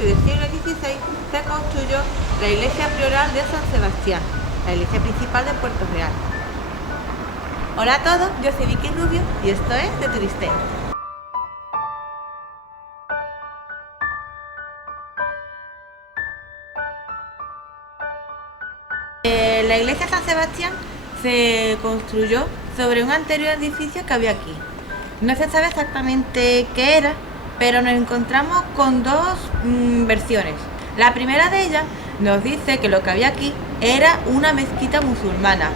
principios del siglo XVI se construyó la iglesia prioral de San Sebastián, la iglesia principal de Puerto Real. Hola a todos, yo soy Vicky Rubio y esto es de Turistea. La iglesia de San Sebastián se construyó sobre un anterior edificio que había aquí. No se sabe exactamente qué era, pero nos encontramos con dos versiones. La primera de ellas nos dice que lo que había aquí era una mezquita musulmana,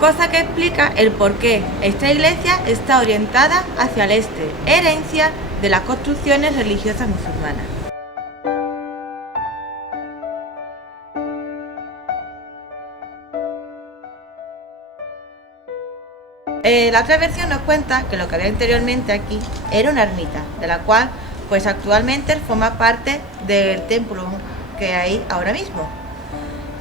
cosa que explica el por qué esta iglesia está orientada hacia el este, herencia de las construcciones religiosas musulmanas. La otra versión nos cuenta que lo que había anteriormente aquí era una ermita, de la cual pues actualmente forma parte del templo que hay ahora mismo.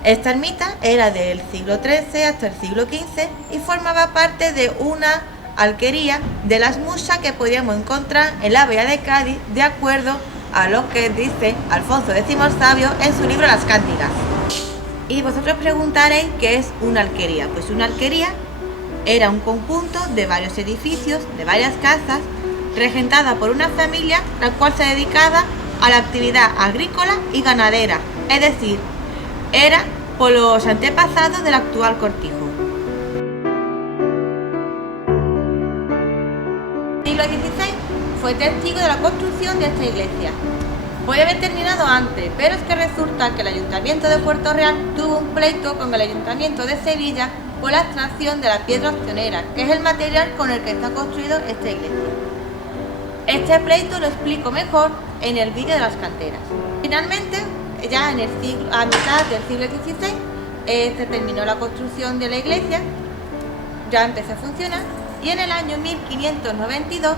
Esta ermita era del siglo XIII hasta el siglo XV y formaba parte de una alquería de las musas que podíamos encontrar en la bahía de Cádiz, de acuerdo a lo que dice Alfonso X el Sabio en su libro Las Cántigas. Y vosotros preguntaréis qué es una alquería. Pues una alquería era un conjunto de varios edificios, de varias casas, regentada por una familia la cual se dedicaba a la actividad agrícola y ganadera, es decir, era por los antepasados del actual cortijo. El siglo XVI fue testigo de la construcción de esta iglesia. Podía haber terminado antes, pero es que resulta que el Ayuntamiento de Puerto Real tuvo un pleito con el Ayuntamiento de Sevilla por la extracción de la piedra opcionera, que es el material con el que está construido esta iglesia. Este pleito lo explico mejor en el vídeo de las canteras. Finalmente, ya a mitad del siglo XVI, se terminó la construcción de la iglesia, ya empezó a funcionar, y en el año 1592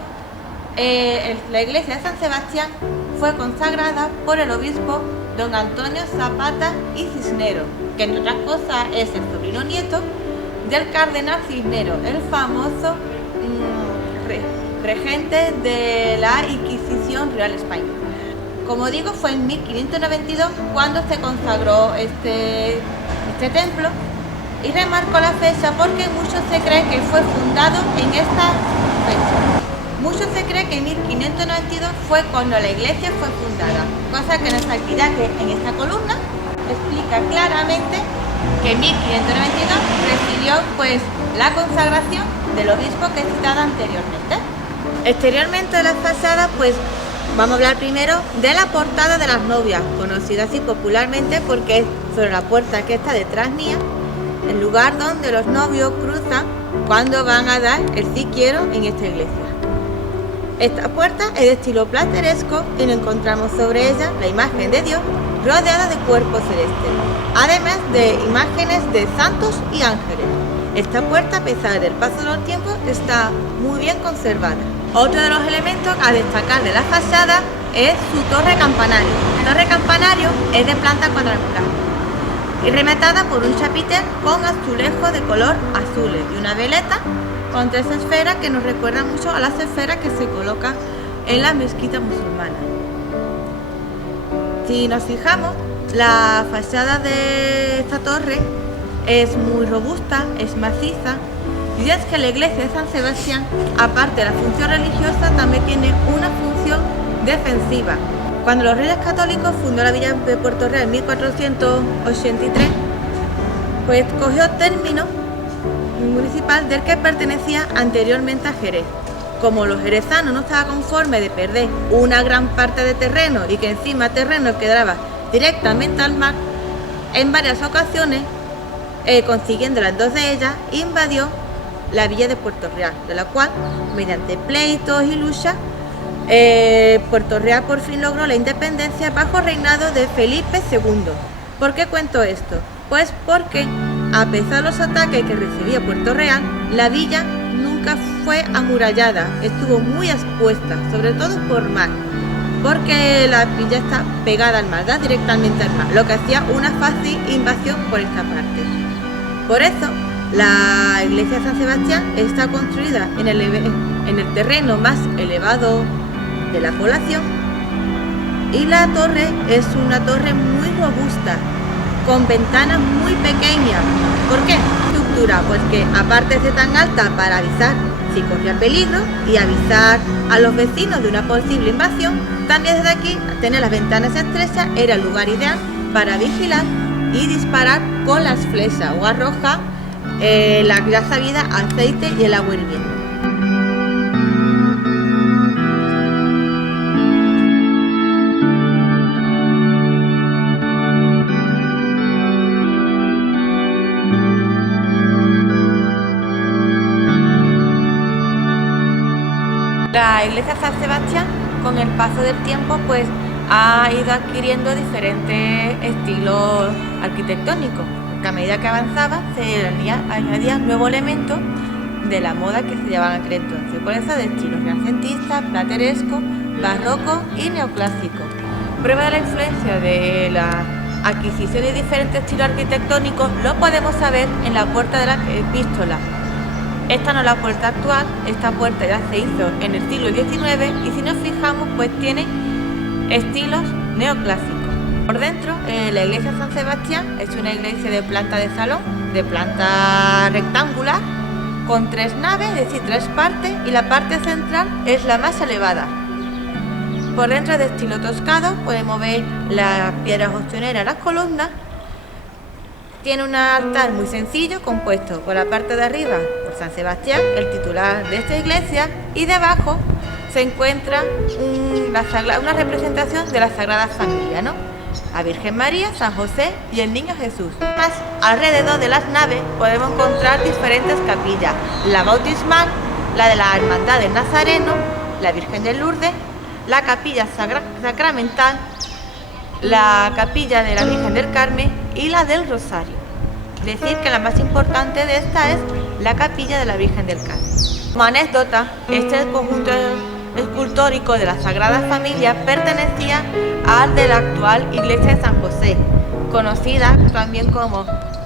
la iglesia de San Sebastián fue consagrada por el obispo don Antonio Zapata y Cisneros, que entre otras cosas es el sobrino nieto del cardenal Cisneros, el famoso regente de la Inquisición Real Española. Como digo, fue en 1592 cuando se consagró este templo, y remarco la fecha porque muchos se creen que fue fundado en esta fecha. Muchos se creen que en 1592 fue cuando la iglesia fue fundada, cosa que nuestra actividad en esta columna explica claramente que en 1592 recibió pues la consagración del obispo que he citado anteriormente. Exteriormente de la fachada, pues vamos a hablar primero de la portada de las novias, conocida así popularmente porque es sobre la puerta que está detrás mía, el lugar donde los novios cruzan cuando van a dar el sí quiero en esta iglesia. Esta puerta es de estilo plateresco y nos encontramos sobre ella la imagen de Dios rodeada de cuerpos celestes, además de imágenes de santos y ángeles. Esta puerta, a pesar del paso de los tiempos, está muy bien conservada. Otro de los elementos a destacar de la fachada es su torre campanario. La torre campanario es de planta cuadrangular y rematada por un chapitel con azulejos de color azules y una veleta con tres esferas que nos recuerdan mucho a las esferas que se colocan en las mezquitas musulmanas. Si nos fijamos, la fachada de esta torre es muy robusta, es maciza, y es que la iglesia de San Sebastián, aparte de la función religiosa, también tiene una función defensiva. Cuando los Reyes Católicos fundó la villa de Puerto Real en 1483, pues cogió término municipal del que pertenecía anteriormente a Jerez. Como los jerezanos no estaban conformes de perder una gran parte de terreno y que encima terreno quedaba directamente al mar, en varias ocasiones, consiguiendo las dos de ellas, invadió la villa de Puerto Real, de la cual, mediante pleitos y luchas, Puerto Real por fin logró la independencia bajo el reinado de Felipe II. ¿Por qué cuento esto? Pues porque, a pesar de los ataques que recibía Puerto Real, la villa nunca fue amurallada, estuvo muy expuesta, sobre todo por mar, porque la villa está pegada al mar, da directamente al mar, lo que hacía una fácil invasión por esta parte. Por eso, la iglesia de San Sebastián está construida en el terreno más elevado de la población Y la torre es una torre muy robusta, con ventanas muy pequeñas. ¿Por qué? Estructura, pues que aparte de ser tan alta para avisar si corría peligro y avisar a los vecinos de una posible invasión, también desde aquí, tener las ventanas estrechas era el lugar ideal para vigilar y disparar con las flechas o arrojar la ya sabida aceite y el agua hirviendo. La iglesia San Sebastián, con el paso del tiempo, pues ha ido adquiriendo diferentes estilos arquitectónicos, que a medida que avanzaba se añadían nuevos elementos de la moda que se llevaban aquel entonces, por eso de estilos renacentista, plateresco, barroco y neoclásico. Prueba de la influencia de la adquisición de diferentes estilos arquitectónicos lo podemos saber en la puerta de la epístola. Esta no es la puerta actual, esta puerta ya se hizo en el siglo XIX y si nos fijamos pues tiene estilos neoclásicos. Por dentro, la iglesia San Sebastián es una iglesia de planta de salón, de planta rectangular, con 3 naves, es decir, 3 partes, y la parte central es la más elevada. Por dentro de estilo toscano podemos ver las piedras ostioneras, las columnas. Tiene un altar muy sencillo compuesto por la parte de arriba por San Sebastián, el titular de esta iglesia, y debajo se encuentra una representación de la Sagrada Familia, ¿no? La Virgen María, San José y el Niño Jesús. Más alrededor de las naves podemos encontrar diferentes capillas: la bautismal, la de la Hermandad del Nazareno, la Virgen de Lourdes, la capilla sacramental, la capilla de la Virgen del Carmen y la del Rosario. Decir que la más importante de esta es la capilla de la Virgen del Carmen. Como anécdota, este conjunto escultórico de la Sagrada Familia pertenecía al de la actual iglesia de San José, conocida también como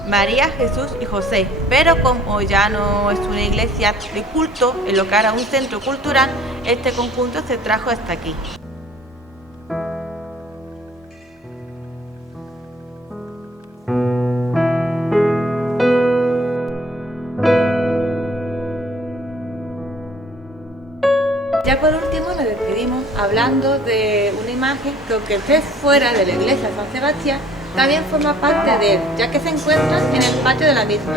María, Jesús y José, pero como ya no es una iglesia de culto, en lo que era un centro cultural, este conjunto se trajo hasta aquí. Ya por último nos despedimos hablando de una imagen que, aunque esté fuera de la iglesia de San Sebastián, también forma parte de él, ya que se encuentra en el patio de la misma.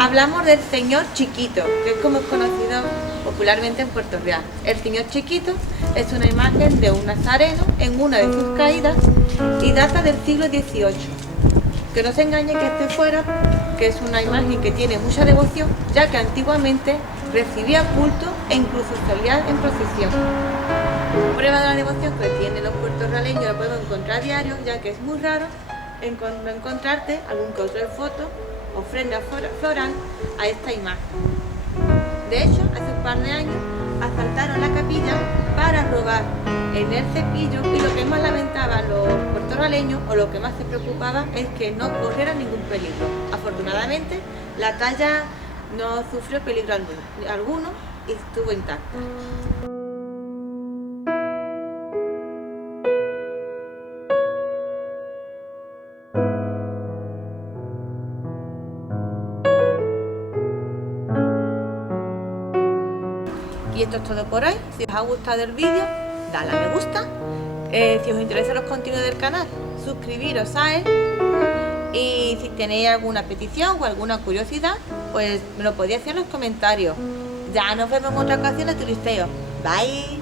Hablamos del Señor Chiquito, que es como es conocido popularmente en Puerto Real. El Señor Chiquito es una imagen de un nazareno en una de sus caídas y data del siglo XVIII. Que no se engañe que esté fuera, que es una imagen que tiene mucha devoción, ya que antiguamente recibía culto e incluso salía en procesión. Prueba de la devoción que tienen los puertorriqueños lo podemos encontrar a diario, ya que es muy raro encontrarte algún que otro foto, ofrenda floral a esta imagen. De hecho, hace un par de años asaltaron la capilla para robar en el cepillo, y lo que más lamentaban los puertorriqueños, o lo que más se preocupaba, es que no corriera ningún peligro. Afortunadamente, la talla no sufrió peligro alguno y estuvo intacta. Y esto es todo por hoy. Si os ha gustado el vídeo, dale a me gusta. Si os interesan los contenidos del canal, suscribiros a él. Y si tenéis alguna petición o alguna curiosidad, pues me lo podéis hacer en los comentarios. Ya nos vemos en otra ocasión de Turisteo. Bye.